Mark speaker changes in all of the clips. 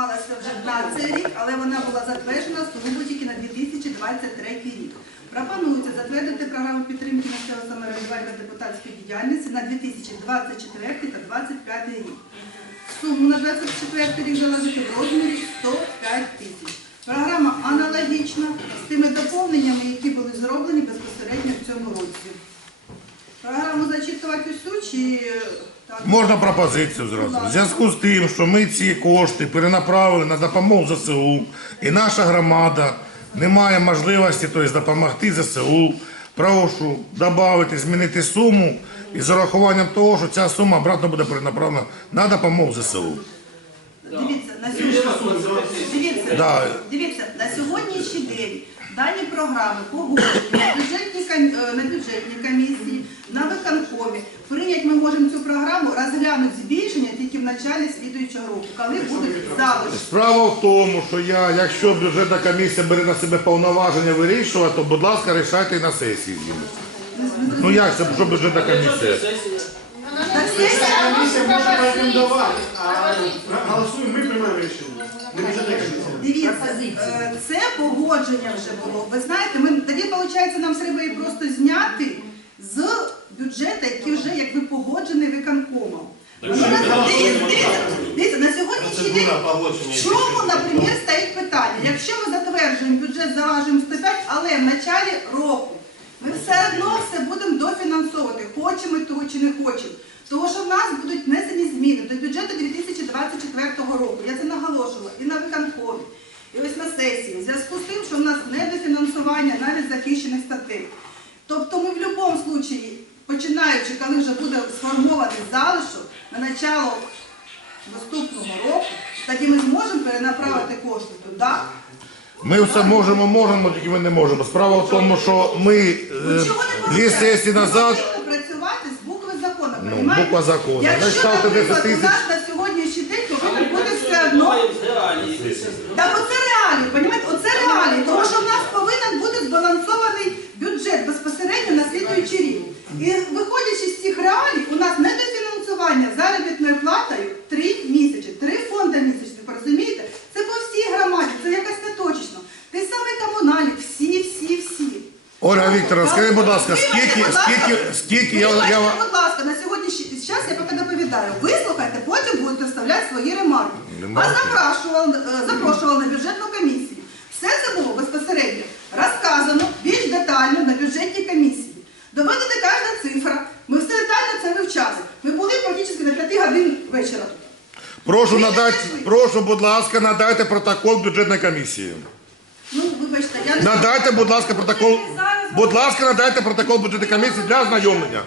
Speaker 1: приймалася вже на цей рік, але вона була затверджена сугубо тільки на 2023 рік. Пропонується затвердити програму підтримки місцевого самоврядування депутатської діяльності на 2024 та 2025 рік. Суму на 24 рік заложити в розмірі 105 тисяч. Програма аналогічна з тими доповненнями, які були зроблені безпосередньо в цьому році. Програму зачитувати усю чи е?
Speaker 2: Можна пропозицію зразу. В зв'язку з тим, що ми ці кошти перенаправили на допомогу ЗСУ, і наша громада не має можливості тобто, допомогти ЗСУ, прошу додати, змінити суму із урахуванням того, що ця сума обратно буде перенаправлена на допомогу ЗСУ.
Speaker 1: Дивіться, на сьогодні, дивіться,
Speaker 2: Да.
Speaker 1: дивіться, на сьогоднішній день дані програми погоджені е, на бюджетній комісії, на виконкомі. Прийняти ми можемо цю програму, розглянути збільшення тільки в началі слідуючого року, коли будуть залишки.
Speaker 2: Справа в тому, що я, якщо бюджетна комісія бере на себе повноваження вирішувати, то, будь ласка, рішайте і на сесії. Ну як це, що бюджетна комісія?
Speaker 1: На сесії
Speaker 3: Комісія може рекомендувати, а голосуємо, ми приймаємо рішення. Не бюджетна комісія.
Speaker 1: Дивіться, е, це погодження вже було. Ви знаєте, ми тоді, виходить, нам треба її просто зняти з бюджету, який вже якби погоджений виконкомом. На- Дивіться, дивіться, дивіться, на сьогоднішній день в чому, наприклад, стоїть питання? Якщо ми затверджуємо бюджет, залажуємо 105, але в началі року ми все одно все будемо дофінансовувати, хочемо ми того чи не хочемо. Тому що в нас будуть внесені зміни до бюджету 2024 року. Я це наголошувала і на виконкомі, і ось на сесії. В зв'язку з тим, що в нас недофінансування навіть захищених статей. Тобто ми в будь-якому випадку, починаючи, коли вже буде сформований залишок на начало наступного року, тоді ми зможемо перенаправити кошти туди.
Speaker 2: Все можемо, можемо, тільки ми не можемо. Справа в тому, що ми е, дві сесії назад.
Speaker 1: працювати з букви закону,
Speaker 2: Ну,
Speaker 1: понімаєте?
Speaker 2: буква закону. Значить,
Speaker 1: Якщо,
Speaker 2: ставте 10
Speaker 1: наприклад, у
Speaker 2: тисяч.
Speaker 1: нас на сьогоднішній день повинен бути все одно. Так оце реалії, понімаєте? Оце реалії, тому що в нас повинен бути збалансований бюджет безпосередньо на слідуючий рік. І виходячи з цих реалій, у нас недофінансування заробітною платою три місяці, три фонди місячних, розумієте? Це по всій громаді, це якось не точечно. Те саме комуналі, всі, всі, всі.
Speaker 2: Ольга Вікторовна, скажіть, будь ласка, скільки, скільки, скільки я,
Speaker 1: будь ласка, на сьогоднішній час я поки доповідаю. Вислухайте, потім будете вставляти свої ремарки. Запрошували, е, запрошували на бюджетну комісію. Все це було безпосередньо розказано більш детально на бюджетній комісії. Доведена кожна цифра. Ми все детально це вивчали. Ми були практично на 5 годин вечора.
Speaker 2: прошу надати, прошу, будь ласка, надайте протокол бюджетної комісії.
Speaker 1: Ну, вибачте, я не
Speaker 2: Надайте, будь ласка, протокол. Будь ласка, надайте протокол бюджетної комісії для ознайомлення.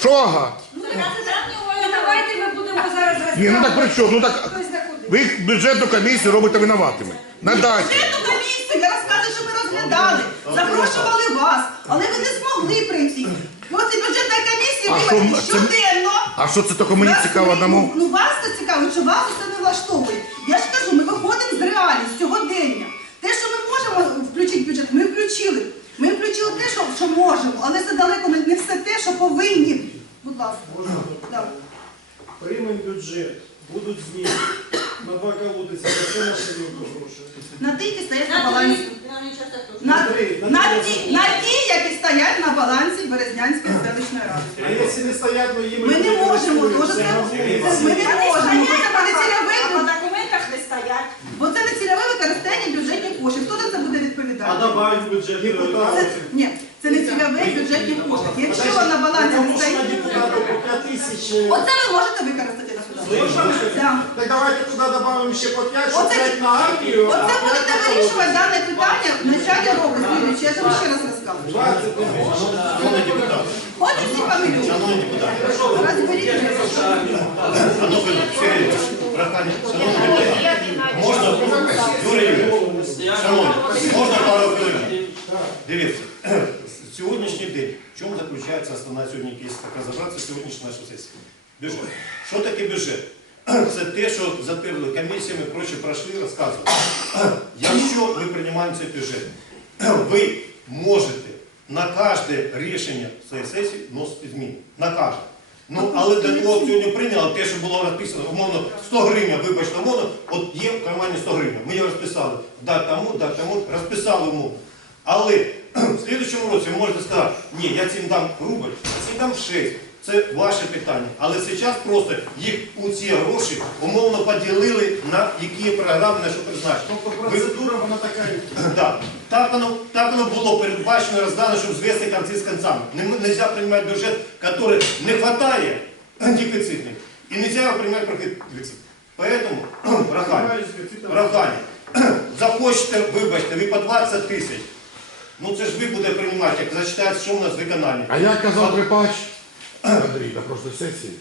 Speaker 2: Що ага?
Speaker 4: Ну, давайте ми будемо зараз
Speaker 2: Ні, ну так при чому? Ну так
Speaker 4: Хтось
Speaker 2: ви бюджетну комісію робите винуватими. Надайте.
Speaker 1: Бюджетну комісію, я розказую, що ми розглядали, запрошували вас, але ви не змогли прийти. І бюджетна комісія
Speaker 2: А що,
Speaker 1: вибачте,
Speaker 2: це-
Speaker 1: щоденно.
Speaker 2: А що це таке мені
Speaker 1: Вас-
Speaker 2: цікаво
Speaker 1: ну,
Speaker 2: одному?
Speaker 1: Ну вас це цікаво, що вас це не влаштовує. Я ж кажу, ми виходимо з реалій, з сьогодення. Те, що ми можемо включити в бюджет, ми включили. Ми включили те, що, що можемо, але це далеко не, не все те, що повинні. Будь ласка. Да.
Speaker 3: Приймемо бюджет, будуть зміни. На два колодиці, за це наші люди гроші.
Speaker 1: На ті, які стоять на балансі.
Speaker 4: На
Speaker 1: На,
Speaker 3: три, на
Speaker 1: на,
Speaker 3: три
Speaker 1: ті, на ті, які стоять на балансі Березнянської селищної ради.
Speaker 3: А якщо не стоять, то їм...
Speaker 1: Ми не можемо, дуже це, ми не можемо. Це не
Speaker 4: А
Speaker 1: цільове,
Speaker 4: по документах не стоять.
Speaker 1: бо це не цільове використання бюджетних коштів. Хто за це буде
Speaker 3: А
Speaker 1: відповідати?
Speaker 3: добавить бюджет
Speaker 1: Це,
Speaker 3: депутатів.
Speaker 1: ні, це не цільове бюджетних коштів. Якщо на балансі не стоїть,
Speaker 3: депутатів по 5 тисяч... е,
Speaker 1: оце ви можете використати на. Да.
Speaker 3: Так давайте туди додамо ще по 5, щоб
Speaker 1: Оце,
Speaker 3: 5 на армію. а
Speaker 1: оце
Speaker 3: п'ять
Speaker 1: будете
Speaker 3: на
Speaker 1: вирішувати дане питання в началі року. слідуючи. Я вам ще раз розкажу.
Speaker 3: 20 тисяч.
Speaker 1: Ходять всі фамілії. Розберіть.
Speaker 5: Можна, Юрій Юрійович, шановні, можна пару хвилин? Дивіться, сьогоднішній день, в чому заключається основна сьогодні, якщо так розібратися, сьогоднішня наша сесія? Бюджет. Що таке бюджет? Це те, що затвердили комісіями, проще пройшли, розказували. Якщо ми приймаємо цей бюджет, ви можете на кожне рішення цієї сесії вносити зміни. На кожне. Ну, але для того сьогодні прийняли те, що було написано, умовно, 100 гривень, вибачте, умовно, от є в кармані 100 гривень. Ми його розписали. Дати тому, дати тому, розписали йому. Але в слідчому році ви можете сказати, ні, я цим дам рубль, а цим дам 6. Це ваше питання. Але зараз просто їх у ці гроші умовно поділили на які програми, на що призначено.
Speaker 3: Тобто процедура вона така.
Speaker 5: Да. Так воно, так воно було передбачено, роздано, щоб звести конці з концами. Не можна приймати бюджет, який не вистачає дефіцитний, і не можна приймати профіцит. Поэтому, прохання, прохання, захочете, вибачте, ви по 20 тисяч. Ну це ж ви будете приймати, як зачитають, що в нас в виконанні.
Speaker 2: А я казав Трипач, Андрій, на прошлій сесії.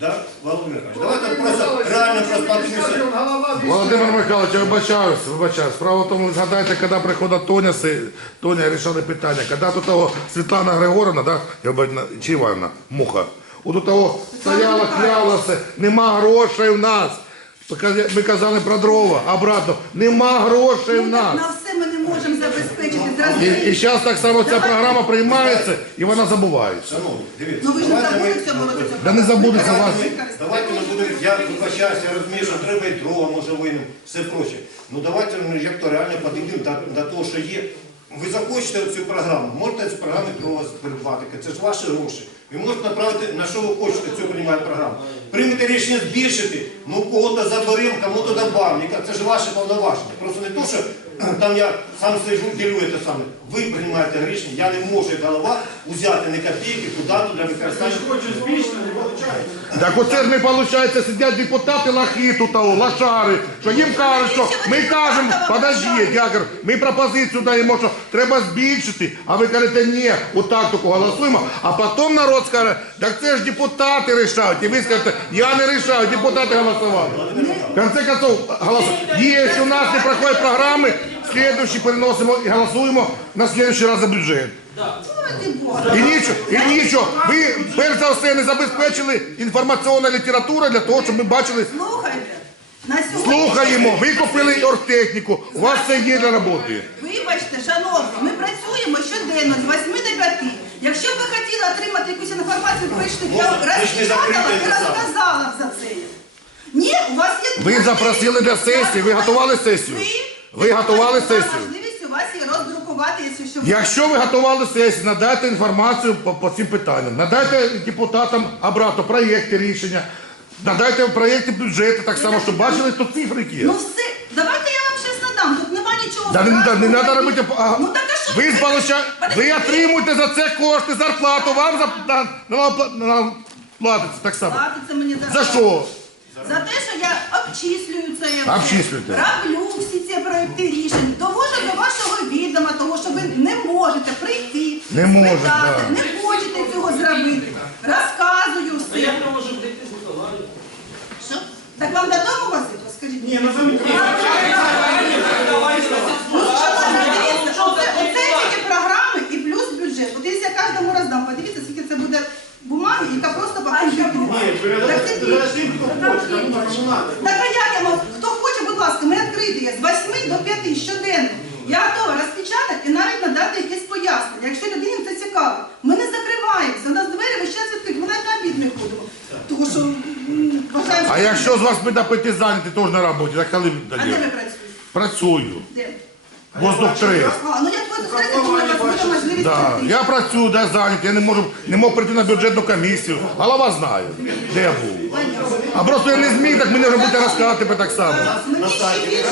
Speaker 5: Да? Володимир Михайлович, давайте просто реально просто підписати.
Speaker 2: Володимир Михайлович, я вибачаюсь, вибачаюсь. Справа в тому, згадайте, коли приходить Тоня, Си- Тоня рішали питання. Коли тут того Світлана Григорівна, да, я б- на- чи Івановна, муха, у того стояла, клялася, нема грошей в нас. Ми казали про дрова, обратно, нема грошей в
Speaker 1: Ну,
Speaker 2: нас.
Speaker 1: на все ми
Speaker 2: І, і зараз так само ця програма приймається і вона забувається.
Speaker 5: Шановні, дивіться.
Speaker 1: Ну ви ж не
Speaker 5: давайте ми-
Speaker 1: забудете цього
Speaker 2: Да не забудеться вас.
Speaker 5: Давайте не будемо, я вибачаюся, я розумію, що треба і дрова, може винен, все проще. Ну давайте ми як то реально до, до того, що є. Ви захочете цю програму, можете цю програму дрова придбати, це ж ваші гроші. Ви можете направити, на що ви хочете цю приймати програму. Приймете рішення збільшити, ну кого-то заберемо, кому-то добавимо. Це ж ваше повноваження. Просто не то, що там я сам сижу, ділю це саме. Ви приймаєте рішення, я не можу як голова взяти не копійки куди для використання.
Speaker 3: Хоче збільшити, не виходить.
Speaker 2: Так оце ж не виходить, сидять депутати лахи тут, того, лошари, що їм кажуть, що ми кажемо, подождіть, я кажу, ми пропозицію даємо, що треба збільшити, а ви кажете, ні, отак таку голосуємо, а потім народ скаже, так це ж депутати рішають, і ви скажете, я не рішаю, депутати голосували. В конце концов, голосуємо. Якщо у нас не проходять програми, слідуючі переносимо і голосуємо на слідуючий раз за бюджет. І нічого, і нічого. Ви перш за все не забезпечили інформаційну літературу для того, щоб ми бачили.
Speaker 1: Слухайте. На сьогодні...
Speaker 2: Слухаємо, ви купили оргтехніку, у вас все є для роботи.
Speaker 1: Вибачте, шановні, ми працюємо щоденно з 8 до 5. Якщо б ви хотіли отримати якусь інформацію, пишіть, я розпечатала і розказала за це. Ні, у вас є...
Speaker 2: Ви запросили для сесії, ви готували сесію? Ви готували сесію?
Speaker 1: Можливість у вас є роздрукувати, якщо що.
Speaker 2: Якщо ви готували сесію, надайте інформацію по, по цим питанням. Надайте депутатам обратно проєкти рішення, надайте проєкти бюджету, так само, щоб бачили, що цифри які є.
Speaker 1: Ну все, давайте я вам щось надам, тут нема нічого.
Speaker 2: Да не, треба робити. А,
Speaker 1: Ну так а що?
Speaker 2: ви, сполуча... ви отримуєте за це кошти, зарплату, вам за... на, на, на, на, платиться так само.
Speaker 1: Платиться мені За
Speaker 2: що?
Speaker 1: За те, що я обчислюю це. я все. Роблю всі ці проекти рішень. Довожу до вашого відома, того, що ви не можете прийти,
Speaker 2: Не можуть,
Speaker 1: спитати,
Speaker 2: да.
Speaker 1: не хочете цього зробити. Розказую
Speaker 6: А
Speaker 1: все.
Speaker 6: як ми можемо дійти з Миколаєва?
Speaker 1: Що? Так вам додому возити? Скажіть.
Speaker 3: Ні, ну заміть.
Speaker 1: Ну, шановні, дивіться, тільки програми і плюс бюджет. От якщо я кожному роздам, подивіться, скільки це буде бумаги, яка просто по комп'ютеру.
Speaker 3: Ні,
Speaker 1: Так а як я можу? Хто хоче, будь ласка, ми відкриті є з 8 до 5 щоденно. Я готова розпечатати і навіть надати якесь пояснення. Якщо людині це цікаво, ми не закриваємося. У нас двері весь час відкриті, ми навіть на обід не ходимо. Тому що м, вважаємо,
Speaker 2: А
Speaker 1: що-
Speaker 2: якщо з вас піти зайняті теж на роботі, так коли
Speaker 1: А де ви працюєте?
Speaker 2: Працюю.
Speaker 1: Де?
Speaker 2: Воздух 3.
Speaker 1: А, ну як ви скажете, коли
Speaker 2: Да. Я працюю, де зайнятий, я не можу, не мог прийти на бюджетну комісію. Голова знає, де я був. А просто я не зміг, так мені вже будете розказати би так само.
Speaker 1: Мені
Speaker 5: сайті,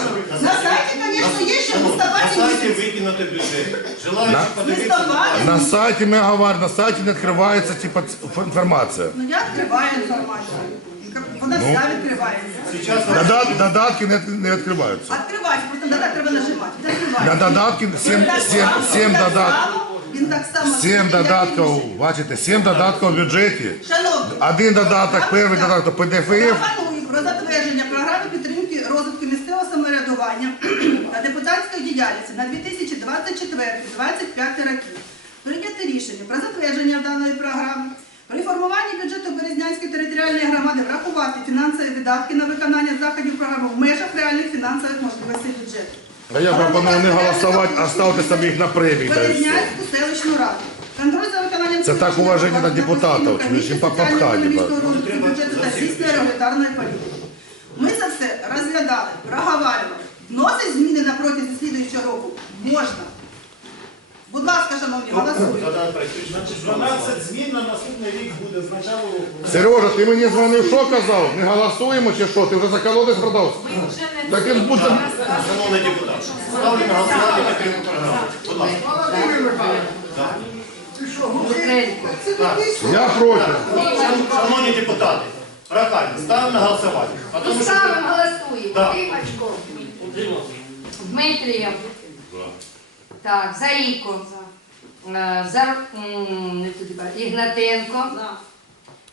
Speaker 5: на
Speaker 1: На сайті, звісно, є ще
Speaker 5: На сайті викинути бюджет. Желаючи
Speaker 2: На-
Speaker 5: подивитися.
Speaker 2: На сайті ми говоримо, на сайті не відкривається типа, ц- інформація.
Speaker 1: Ну я відкриваю інформацію. Вона вся відкривається.
Speaker 5: Сейчас
Speaker 2: Дода- Додатки не, не відкриваються.
Speaker 1: Відкривається, просто додаток треба нажимати.
Speaker 2: На
Speaker 1: Відкривається.
Speaker 2: додатки 7, 7, 7 додатків.
Speaker 1: Він так само.
Speaker 2: 7 додатків, бачите, 7 додатків в бюджеті.
Speaker 1: Шановні,
Speaker 2: Один додаток, перший додаток ПДФФ.
Speaker 1: пропоную про затвердження програми підтримки розвитку місцевого самоврядування та депутатської діяльності на 2024-2025 роки. Прийняти рішення про затвердження даної програми. При формуванні бюджету Березнянської територіальної громади врахувати фінансові видатки на виконання заходів програми в межах реальних фінансових можливостей бюджету.
Speaker 2: А я пропоную не голосувати, а ставити собі їх на премії. та й все.
Speaker 1: Березнянську селищну раду. Контроль за виконанням
Speaker 2: Це так уваження до депутатів, чи ж їм по-
Speaker 1: бюджету та політики. Ми це все розглядали, проговарювали. Вносить зміни на протязі слідуючого року? Можна. Будь ласка, шановні, голосуйте.
Speaker 5: За даний проект рішення.
Speaker 3: Значить, 12 змін на наступний рік буде з року.
Speaker 2: Сережа, ти мені дзвонив, що казав? Не голосуємо чи що? Ти вже за колодець продався? Так він буде.
Speaker 5: Шановний депутат, ставлю на голосування. Будь ласка.
Speaker 6: Дмитренко.
Speaker 5: Так.
Speaker 2: Я проти.
Speaker 5: Шановні депутати, прохання, ставимо на голосування. Тому що
Speaker 6: Ставимо, голосуємо.
Speaker 5: Да.
Speaker 6: Дмитрієв. Так, Заїко. Е, Зар... м, не туди, ба- Ігнатенко.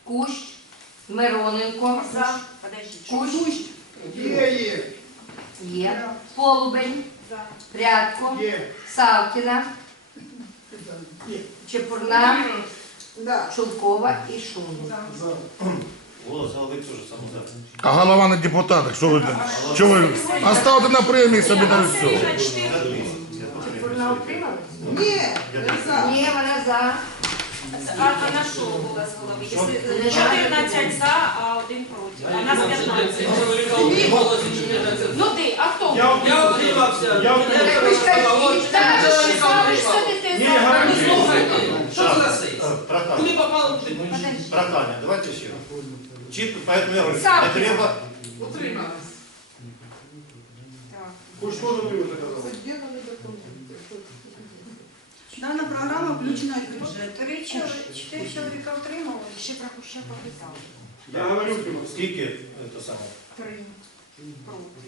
Speaker 6: Кущ. Мироненко. Кущ.
Speaker 3: Є, є,
Speaker 6: Є. Полубень. Прядко.
Speaker 3: є.
Speaker 6: Савкіна. Чепурна. І Шумов.
Speaker 5: голос голови теж саме за.
Speaker 2: А голова не депутат, що ви? Що ви? Оставте на премії собі на все.
Speaker 6: Чепурна утрималась?
Speaker 1: Ні, за.
Speaker 6: Ні, вона за.
Speaker 4: А, на що голос голови? Якщо 14 за, а один проти. А нас 15. Ну ти, а хто?
Speaker 3: Я
Speaker 7: Я утримався.
Speaker 3: Я
Speaker 6: що ти ти за?
Speaker 3: гарантію.
Speaker 7: Слухайте, що це за сесія? Куди попало туди?
Speaker 5: Прохання, давайте ще. Чітко, поэтому я говорю, не треба.
Speaker 3: Хоч що ж ви вже?
Speaker 1: Дана програма включена в бюджет.
Speaker 4: Три чотири чоловіка отримали, ще про ще попитали.
Speaker 3: Я говорю,
Speaker 5: Скільки це саме?
Speaker 4: Три проти.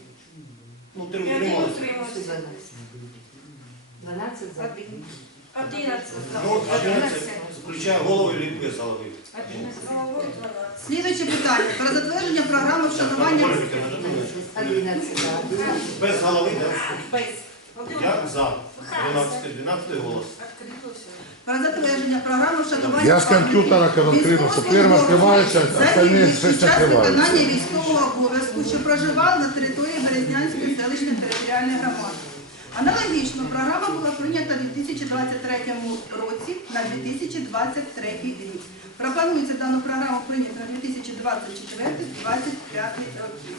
Speaker 5: Ну, три
Speaker 4: І один
Speaker 5: утрималися.
Speaker 4: утримався.
Speaker 6: 12 за.
Speaker 4: Один. Одинадцять за.
Speaker 5: Ну, 11, включає голову і без голови.
Speaker 4: Одинадцять. Головою 12.
Speaker 1: Слідуюче питання про затвердження програми вшанування.
Speaker 5: Ольга
Speaker 6: 11 за.
Speaker 5: Без голови, так?
Speaker 4: Без. Один.
Speaker 5: Я за. 12, 12 голос.
Speaker 1: Про затвердження програми вшанування.
Speaker 2: Я з комп'ютера коли відкрив, що перше відкривається, а остальні відкриваються.
Speaker 1: виконання військового обов'язку, що проживав на території Березнянської селищної територіальної громади. Аналогічно програма була прийнята у 2023 році на 2023 рік. Пропонується дану програму прийняти на 2024-2025 роки.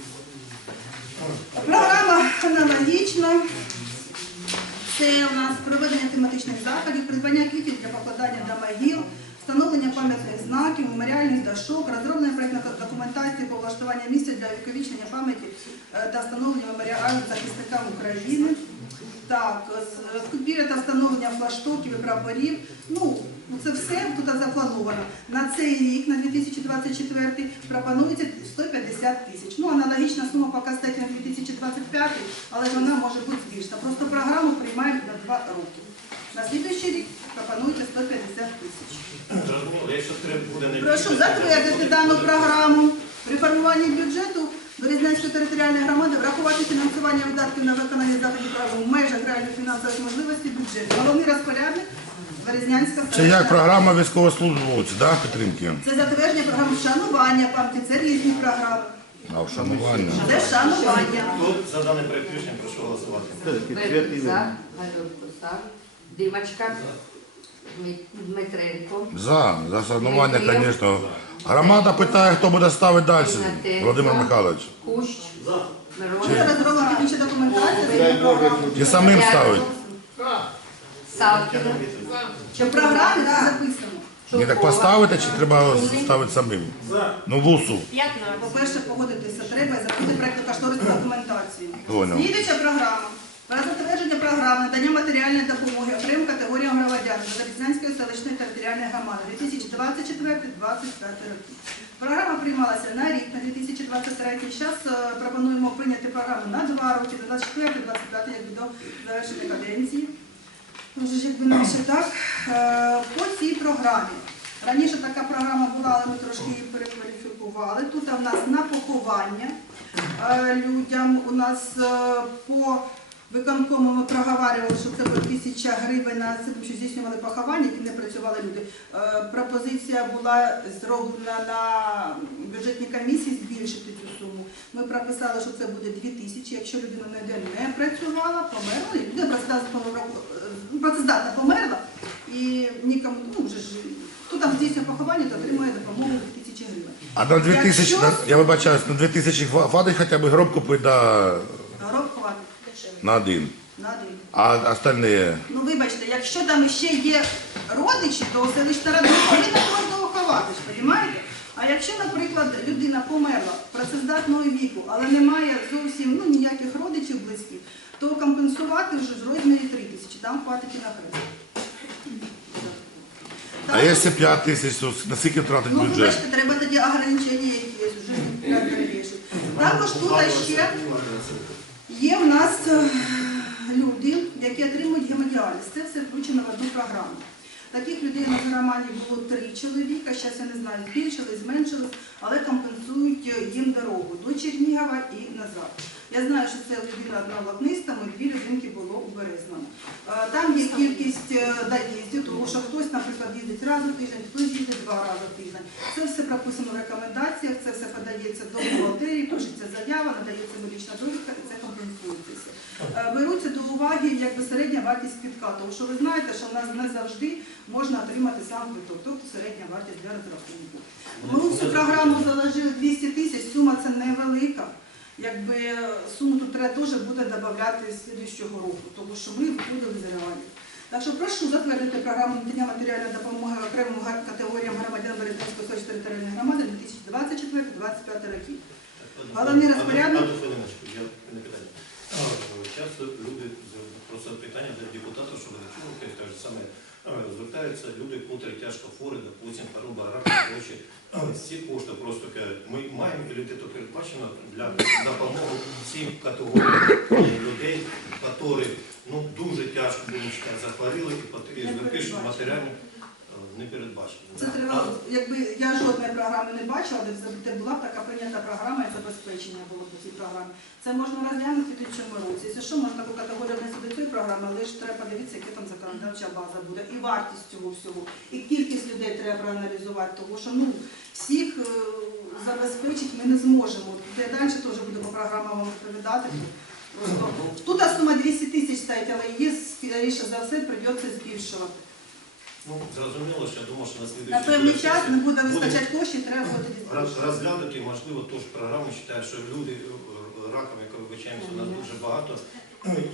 Speaker 1: Програма аналогічна. Це у нас проведення тематичних заходів, придбання квітів для покладання до могил, встановлення пам'ятних знаків, меморіальних дашок, розроблення проєктної документації по влаштуванню місця для віковічення пам'яті е, та встановлення меморіалу захисникам України. Так, з- та встановлення флаштоків і прапорів. Ну, це все тут заплановано. На цей рік, на 2024, пропонується 150 тисяч. Ну, аналогічна сума стоїть на 2025, але ж вона може бути збільшена. Просто програму приймаємо на два роки. На слідуючий рік пропонується 150 тисяч. Прошу затвердити дану програму. При формуванні бюджету Березнянської територіальної громади врахувати фінансування видатків на виконання заходів програми в межах реальних фінансових можливостей бюджету. Головний розпорядник Березнянська
Speaker 2: Це як програма військовослужбовців, да, підтримки?
Speaker 1: Це затвердження програм вшанування пам'яті, це різні програми.
Speaker 2: А вшанування.
Speaker 1: Це вшанування.
Speaker 5: Хто за даний проект рішення, прошу голосувати.
Speaker 6: За. Гальорко за. Димочка. Дмитренко.
Speaker 2: За, за вшанування, звісно. Громада питає, хто буде ставити далі. Володимир Михайлович.
Speaker 6: Кущ.
Speaker 1: Це
Speaker 6: Мироненко.
Speaker 1: розроблена технічна документація, це є програма.
Speaker 2: І самим ставить.
Speaker 6: Савкіна.
Speaker 1: В програмі це записано.
Speaker 2: Ні, так поставити чи треба ставити самим? Ну, вусу.
Speaker 4: 15.
Speaker 1: По-перше, погодитися треба і закрити проєктну кошторисну документацію.
Speaker 2: Понял.
Speaker 1: Слідуюча програма. Про затвердження програми надання матеріальної допомоги окремим категоріям громадян Зарізнянської селищної територіальної громади 2024-2025 роки. Програма приймалася на рік, на 2023. Зараз пропонуємо прийняти програму на два роки, на 24-25, якби до завершення каденції. Вже ж якби наше так. Е, По цій програмі. Раніше така програма була, але ми трошки її перекваліфікували. Тут у нас на поховання е, людям. У нас е, по виконкому ми проговорювали, що це буде тисяча гривень на це, що здійснювали поховання, які не працювали люди. Пропозиція була зроблена на бюджетній комісії збільшити цю суму. Ми прописали, що це буде 2 тисячі, якщо людина ніде не працювала, померла, і людина працездатна е, працездатна померла, і нікому, ну вже ж, хто там здійснює поховання, то отримує допомогу 2 тисячі гривень.
Speaker 2: А на 2000,
Speaker 1: Якщо-
Speaker 2: на, я вибачаюсь, на 2000 хва- хватить хоча б гроб купити да,
Speaker 1: Гроб хватить
Speaker 2: на один.
Speaker 1: на один.
Speaker 2: А остальні...
Speaker 1: Ну вибачте, якщо там ще є родичі, то селищна рада не повинна кожного ховати, ж, розумієте? А якщо, наприклад, людина померла працездатного віку, але немає зовсім ну, ніяких родичів близьких, то компенсувати вже в розмірі 3 тисячі, там хватить і на хрест.
Speaker 2: А
Speaker 1: Так,
Speaker 2: якщо 5 тисяч, то наскільки втратить
Speaker 1: Ну,
Speaker 2: бюджет?
Speaker 1: вибачте, треба тоді ограничення якісь, вже не. Також тут ще є в нас е, люди, які отримують гемодіаліз. Це все включено в одну програму. Таких людей на громаді було три чоловіка, зараз я не знаю, збільшились, зменшились, але компенсують е, їм дорогу до Чернігова і назад. Я знаю, що це людина одна Лакнистому, дві людинки було у. Е, Там є кількість е, доїздів, тому що хтось, наприклад, їздить раз у тиждень, хтось їздить два рази в тиждень. Це все прописано в рекомендаціях, це все подається до бухгалтерії, пишеться заява, надається медична довідка і це компенсується. Е, Беруться до уваги якби середня вартість квітка, тому що ви знаєте, що в нас не завжди можна отримати сам квиток, тобто середня вартість для розрахунку. Ми в цю програму заложили 200 тисяч, сума це невелика. Якби суму тут треба теж буде додати з слідчого року, тому що ми виходили з реалій. Так що прошу затвердити програму надання матеріальної допомоги окремим категоріям громадян Березинської селищної територіальної громади 2024-2025 років. Головний розпорядник.
Speaker 5: Часто люди з- просто питання для депутатів, щоб не чули, те ж саме звертаються люди, котрі тяжко хворі, допустим, хвороба рак, очі. Ці кошти просто кажуть, ми маємо елітету передбачено для допомоги всім категоріям людей, які ну, дуже тяжко захворіли і запишуть е, не передбачено.
Speaker 1: Це треба, якби я жодної програми не бачила, де б- була б така прийнята програма і забезпечення було по цій програмі. Це можна розглянути в цьому році. Якщо що, можна таку категорію внести програми, але ж треба подивитися, яка там законодавча база буде, і вартість цього всього, і кількість людей треба проаналізувати, тому що ну всіх е, забезпечити ми не зможемо. Де далі теж буду по програмам вам розповідати. Просто тут сума 200 тисяч стоїть, але її скоріше за все прийдеться збільшувати.
Speaker 5: Ну, зрозуміло, що я думаю, що на слідуючий
Speaker 1: На певний час не буде вистачати коштів, треба буде
Speaker 5: роз- розглянути, можливо, ту ж програму вважаю, що люди е, раком, як вибачаємося, у нас дуже багато.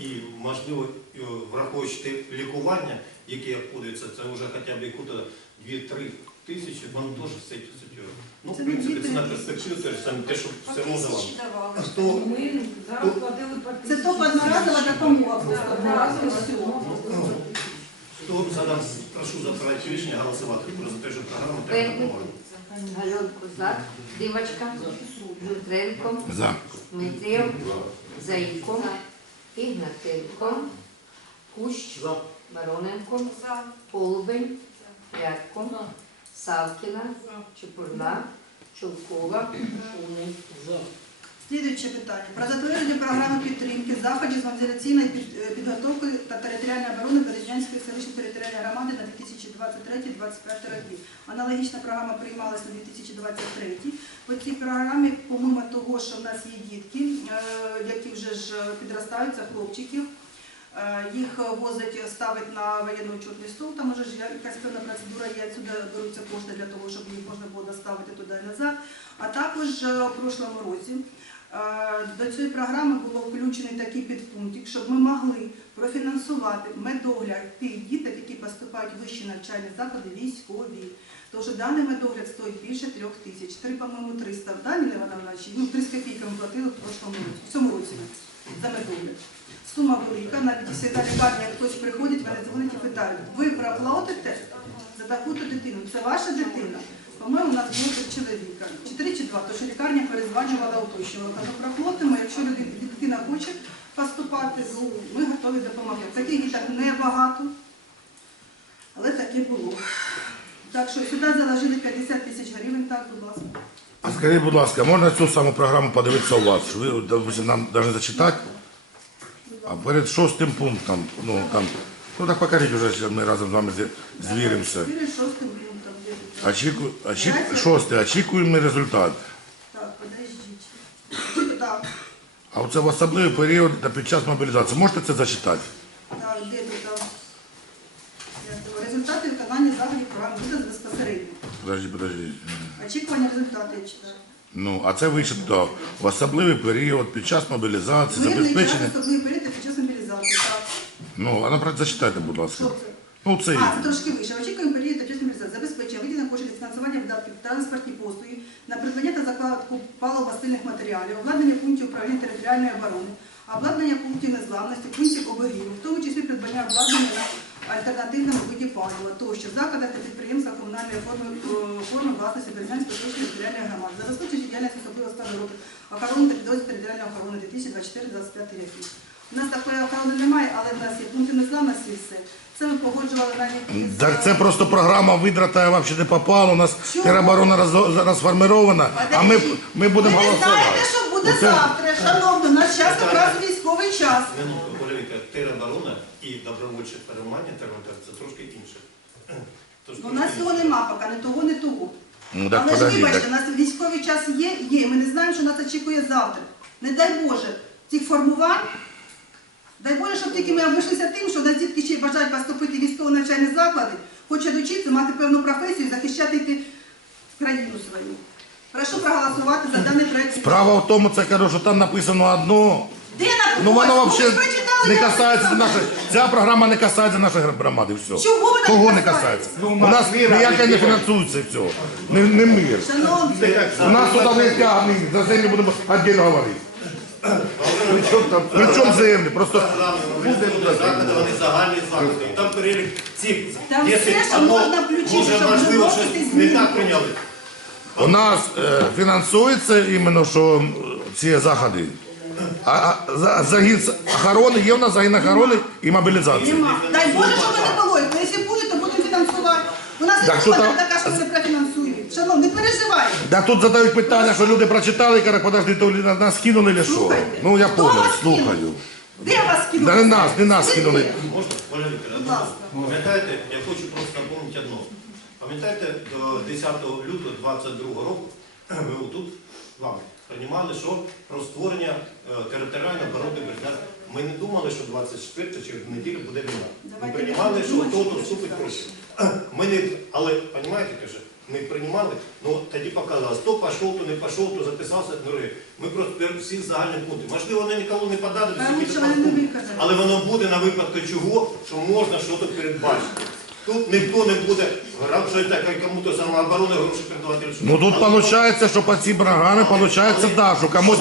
Speaker 5: І, можливо, е, враховуючи те лікування, яке обходиться, це вже хоча б яку-то 2-3 тисячі, воно теж все суттєво. Ну, в принципі, це на перспективу, те ж саме те, що все за Хто,
Speaker 6: Ми зараз платили по
Speaker 1: Це то одноразова допомога просто. Одноразова
Speaker 6: одноразова.
Speaker 5: хто за нас, прошу за рішення голосувати про те, що програму треба допомогти.
Speaker 8: Гальонко за, Дивочка, Дмитренко,
Speaker 2: За.
Speaker 8: Дмитрів, Заїко, Ігнатенко, Кущ, Бароненко, Полубень, Рядко, Савкіна, Чепурна, Чулкова, Шуни.
Speaker 1: Слідуюче питання. Про затвердження програми підтримки заходів з мобілізаційної е, підготовки та територіальної оборони Березнянської селищної територіальної громади на 2023-2025 роки. Аналогічна програма приймалася на 2023. По цій програмі, помимо того, що в нас є дітки, е, які вже ж підростаються, хлопчиків, Е, Їх возять, ставить на воєнно-учетний стол, там вже ж якась певна процедура є, відсюди беруться кошти для того, щоб їх можна було доставити туди і назад. А також е, у прошлому році до цієї програми було включений такий підпунктик, щоб ми могли профінансувати медогляд тих діток, які поступають в вищі навчальні заклади військові. Що даний медогляд стоїть більше трьох тисяч. Три, по-моєму, 300 в дані Івановна, ну, 3 з копійками платили в прошлому році, в цьому році за медогляд. Сума велика, навіть якщо та лікарня, хтось приходить, вони дзвонять і питають, ви проплатите за таку-то дитину, це ваша дитина. По-моєму, у нас було чоловіка, три, тому що лікарня перезванювала, уточнювала. Кажу, проплатимо, якщо дитина хоче поступати, ну, ми готові допомогти. Таких діток небагато, але таке було. Так що сюди заложили 50 тисяч гривень, так, будь ласка.
Speaker 2: А скажіть, будь ласка, можна цю саму програму подивитися у вас? Що Ви допустим, нам навіть зачитати? А перед шостим пунктом, ну там, ну так покажіть вже, ми разом з вами звіримося.
Speaker 1: Перед шостим пунктом.
Speaker 2: Очіку, очік, шосте, очікуємо результат.
Speaker 1: Так, подождіть. Так,
Speaker 2: А оце в особливий період та під час мобілізації. Можете це зачитати?
Speaker 1: так, де тут? Результати виконання заходів програми буде безпосередньо.
Speaker 2: Подожди, подожди.
Speaker 1: Очікування результатів я читаю.
Speaker 2: Ну, а це до в особливий період під час мобілізації,
Speaker 1: Мирний час,
Speaker 2: забезпечення.
Speaker 1: особливий період під час мобілізації. Так.
Speaker 2: Ну, а наприклад, зачитайте, будь ласка.
Speaker 1: Що це?
Speaker 2: Ну, це
Speaker 1: А, це трошки вище. Очікуємо період та чесної мобілізації. Забезпечення виділення коштів для фінансування видатків, транспортні послуги на придбання та закладку паливо-мастильних матеріалів, обладнання пунктів управління територіальної оборони, обладнання пунктів незламності, пунктів оберігу, в тому числі придбання обладнання на альтернативному виді палива, тощо в закладах та підприємствах комунальної форми, е, форми власності Березанської точної територіальної громади, забезпечення діяльності особливо стану року охорони та підрозділів територіальної охорони 2024-2025 роки. У нас такої охорони немає, але в нас є пункти незламності і все. Це ми погоджували навіть із...
Speaker 2: Так це просто програма видрата взагалі не попала. У нас
Speaker 1: Чому?
Speaker 2: тероборона роз- розформирована, а ми, ми будемо
Speaker 1: Ви не
Speaker 2: голосувати.
Speaker 1: знаєте, що буде
Speaker 2: Оце-
Speaker 1: завтра, шановно, у нас час якраз військовий час.
Speaker 5: Минутку, Олевіка, тероборона і добровольче формування тероборони це трошки інше.
Speaker 1: Ну, У нас цього нема поки, не того, не того.
Speaker 2: Ну, так,
Speaker 1: Але ж
Speaker 2: подожди,
Speaker 1: вибачте,
Speaker 2: так.
Speaker 1: у нас військовий час є, є. Ми не знаємо, що нас очікує завтра. Не дай Боже, цих формувань. Дай Боже, щоб тільки ми обійшлися тим, що у нас дітки ще й бажають поступити в військово-навчальні заклади, хочуть вчитися, мати певну професію, захищати країну свою. Прошу проголосувати за даний проект.
Speaker 2: Справа в тому, це кажу, що там написано одно.
Speaker 1: Де написано?
Speaker 2: Ну воно взагалі не касається нашої. Ця програма не касається нашої громади. Все.
Speaker 1: Чого вона не
Speaker 2: Кого не
Speaker 1: касається?
Speaker 2: касається? У нас ніяке не фінансується цього. Не, не мир.
Speaker 1: Шановні,
Speaker 2: У нас тут не тягне, за землю будемо віддільно говорити. Причому там, причому землі? Просто
Speaker 5: Буде заходи, вони загальні заходи. І там перелік цих.
Speaker 1: Там
Speaker 5: Якщо
Speaker 1: все, що
Speaker 5: одно,
Speaker 1: можна включити,
Speaker 5: може,
Speaker 1: щоб
Speaker 5: можливо,
Speaker 1: вносити
Speaker 5: щось
Speaker 1: зміни.
Speaker 5: не так прийняли.
Speaker 2: у нас е, фінансується іменно що ці заходи. А, а за- загін с- охорони є у нас загін охорони і мобілізації.
Speaker 1: Нема. Дай Боже, щоб не було. Якщо буде, то будемо фінансувати. У нас
Speaker 2: Так,
Speaker 1: не
Speaker 2: що
Speaker 1: така, що не. Шановні, не переживайте.
Speaker 2: Так тут задають питання, що люди прочитали і кажуть, подожди, то нас кинули чи що?
Speaker 1: Слухайте.
Speaker 2: Ну я
Speaker 1: Хто
Speaker 2: понял,
Speaker 1: вас кинув?
Speaker 2: слухаю.
Speaker 1: Де вас кинули?
Speaker 2: Да не нас, не нас кинули.
Speaker 1: де?
Speaker 5: Можна, Оля Вікторівна,
Speaker 1: ласка.
Speaker 5: Пам'ятаєте, я хочу просто напомнити одно. Пам'ятаєте, до 10 лютого 22 року ми тут з вами приймали, що про створення е, територіальної оборони Бердянська. Ми не думали, що 24 чи в неділю буде війна. Ми
Speaker 1: Давайте
Speaker 5: приймали,
Speaker 1: не
Speaker 5: що хто-то
Speaker 1: що
Speaker 5: вступить проти. Ми не, але, розумієте, каже, ми приймали, ну тоді показалось, хто пішов, то не пішов, то записався, ну, ми просто всі загальні пункти. Можливо, вони ніколи не подадуть,
Speaker 1: викажуть.
Speaker 5: Але воно буде на випадку чого, що можна щось передбачити. Тут ніхто не буде грав, що таке кому-то самооборони гроші передавати.
Speaker 2: Ну тут виходить, що по цій програмі виходить, да, що комусь